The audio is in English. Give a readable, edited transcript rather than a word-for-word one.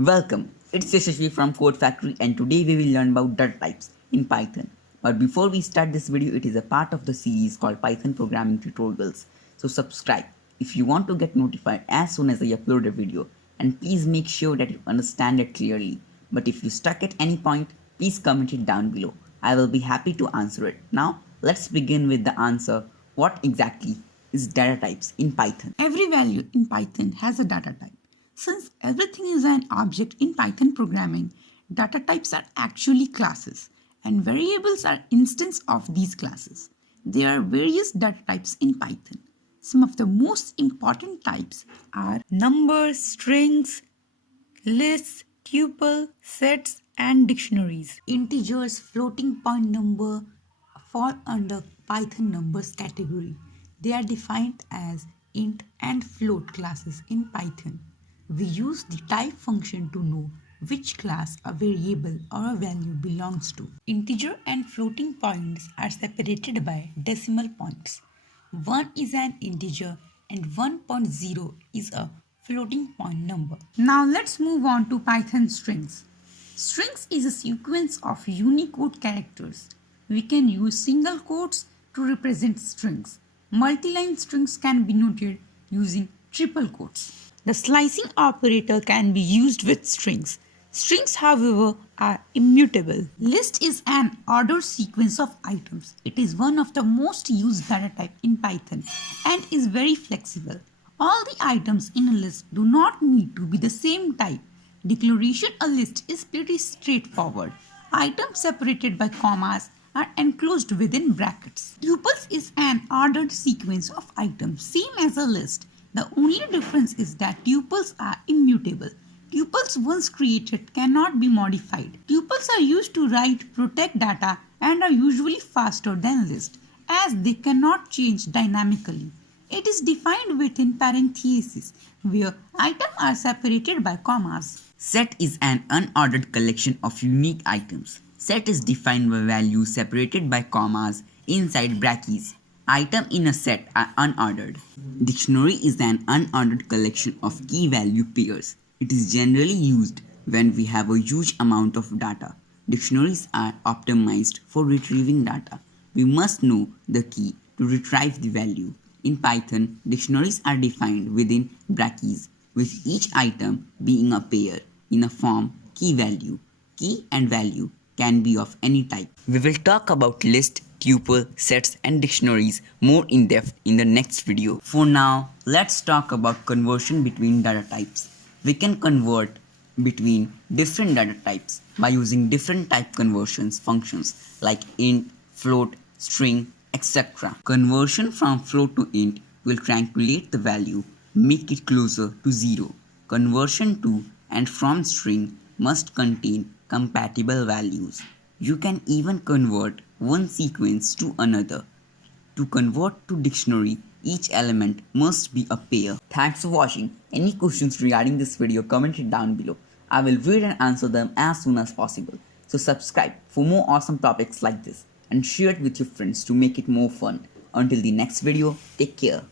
Welcome, it's Yashasvi from CodeFactory and today we will learn about data types in Python. But before we start this video, it is a part of the series called Python Programming Tutorials. So subscribe if you want to get notified as soon as I upload a video, and please make sure that you understand it clearly. But if you stuck at any point, please comment it down below. I will be happy to answer it. Now let's begin with the answer. What exactly is data types in Python? Every value in Python has a data type. Since everything is an object in Python programming, data types are actually classes, and variables are instances of these classes. There are various data types in Python. Some of the most important types are numbers, strings, lists, tuple, sets, and dictionaries. Integers, floating point number fall under Python numbers category. They are defined as int and float classes in Python. We use the type function to know which class a variable or a value belongs to. Integer and floating points are separated by decimal points. 1 is an integer and 1.0 is a floating point number. Now let's move on to Python strings. Strings is a sequence of Unicode characters. We can use single quotes to represent strings. Multi-line strings can be noted using triple quotes. The slicing operator can be used with strings. Strings, however, are immutable. List is an ordered sequence of items. It is one of the most used data type in Python and is very flexible. All the items in a list do not need to be the same type. Declaration a list is pretty straightforward. Items separated by commas are enclosed within brackets. Tuples is an ordered sequence of items, same as a list. The only difference is that tuples are immutable. Tuples once created cannot be modified. Tuples are used to write, protect data and are usually faster than lists as they cannot change dynamically. It is defined within parentheses where items are separated by commas. Set is an unordered collection of unique items. Set is defined by values separated by commas inside brackets. Items in a set are unordered. Dictionary is an unordered collection of key value pairs. It is generally used when we have a huge amount of data. Dictionaries are optimized for retrieving data. We must know the key to retrieve the value. In Python, dictionaries are defined within brackets, with each item being a pair in a form key value. Key and value can be of any type. We will talk about list, tuple, sets and dictionaries more in depth in the next video. For now, let's talk about conversion between data types. We can convert between different data types by using different type conversions functions like int, float, string, etc. Conversion from float to int will triangulate the value, make it closer to 0. Conversion to and from string must contain compatible values. You can even convert one sequence to another. To convert to dictionary, each element must be a pair. Thanks for watching. Any questions regarding this video, comment it down below. I will read and answer them as soon as possible. So subscribe for more awesome topics like this and share it with your friends to make it more fun. Until the next video, take care.